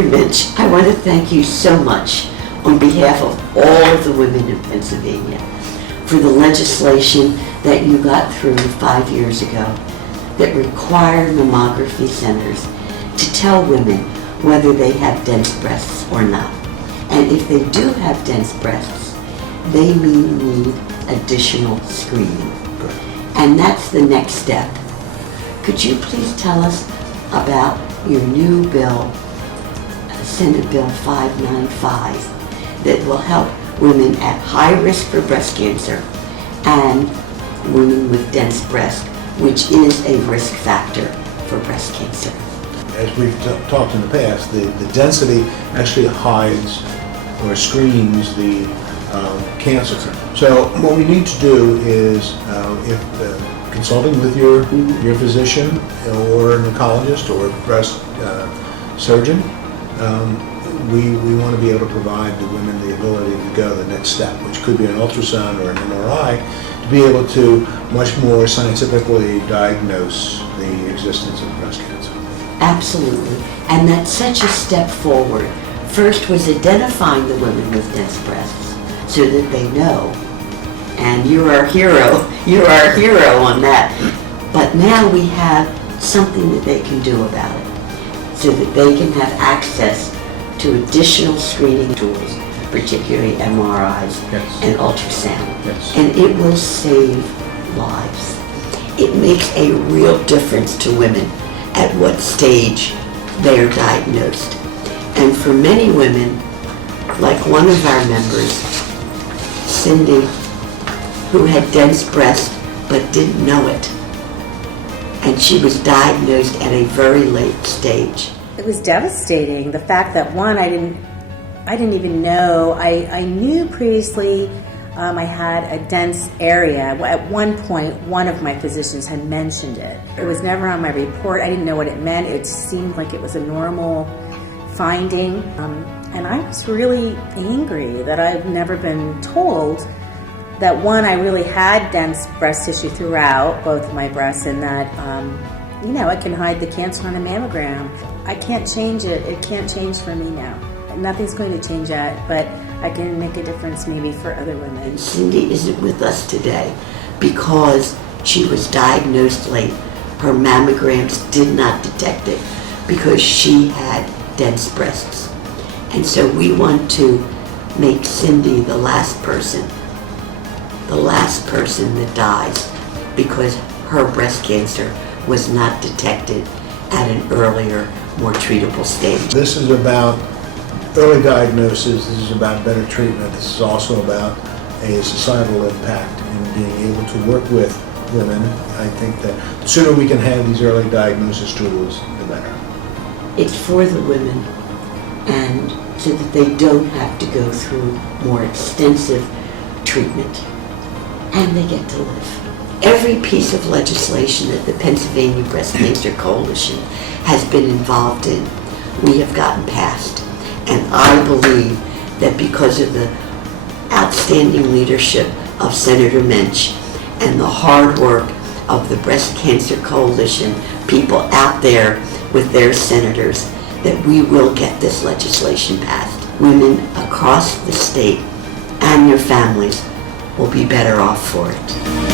Senator Minch, I want to thank you so much on behalf of all of the women in Pennsylvania for the legislation that you got through 5 years ago that required mammography centers to tell women whether they have dense breasts or not. And if they do have dense breasts, they may need additional screening. And that's the next step. Could you please tell us about your new bill, Senate Bill 595, that will help women at high risk for breast cancer and women with dense breast, which is a risk factor for breast cancer? As we've talked in the past, the density actually hides or screens the cancer. So what we need to do is, if consulting with your physician or an oncologist or a breast surgeon, we want to be able to provide the women the ability to go the next step, which could be an ultrasound or an MRI, to be able to much more scientifically diagnose the existence of breast cancer. Absolutely. And that's such a step forward. First was identifying the women with dense breasts so that they know. And you're our hero. You're our hero on that. But now we have something that they can do about it so that they can have access to additional screening tools, particularly MRIs and ultrasound. Yes. And it will save lives. It makes a real difference to women at what stage they are diagnosed. And for many women, like one of our members, Cindy, who had dense breast but didn't know it, and she was diagnosed at a very late stage. It was devastating. The fact that, one, I didn't even know. I knew previously I had a dense area. At one point, one of my physicians had mentioned it. It was never on my report. I didn't know what it meant. It seemed like it was a normal finding. And I was really angry that I've never been told that, one, I really had dense breast tissue throughout both of my breasts, and that, I can hide the cancer on a mammogram. I can't change it. It can't change for me now. Nothing's going to change that, but I can make a difference maybe for other women. Cindy isn't with us today because she was diagnosed late. Her mammograms did not detect it because she had dense breasts. And so we want to make Cindy the last person that dies because her breast cancer was not detected at an earlier, more treatable stage. This is about early diagnosis. This is about better treatment. This is also about a societal impact in being able to work with women. I think that the sooner we can have these early diagnosis tools, the better. It's for the women, and so that they don't have to go through more extensive treatment, and they get to live. Every piece of legislation that the Pennsylvania Breast Cancer Coalition has been involved in, we have gotten passed. And I believe that because of the outstanding leadership of Senator Minch and the hard work of the Breast Cancer Coalition, people out there with their senators, that we will get this legislation passed. Women across the state and their families will be better off for it.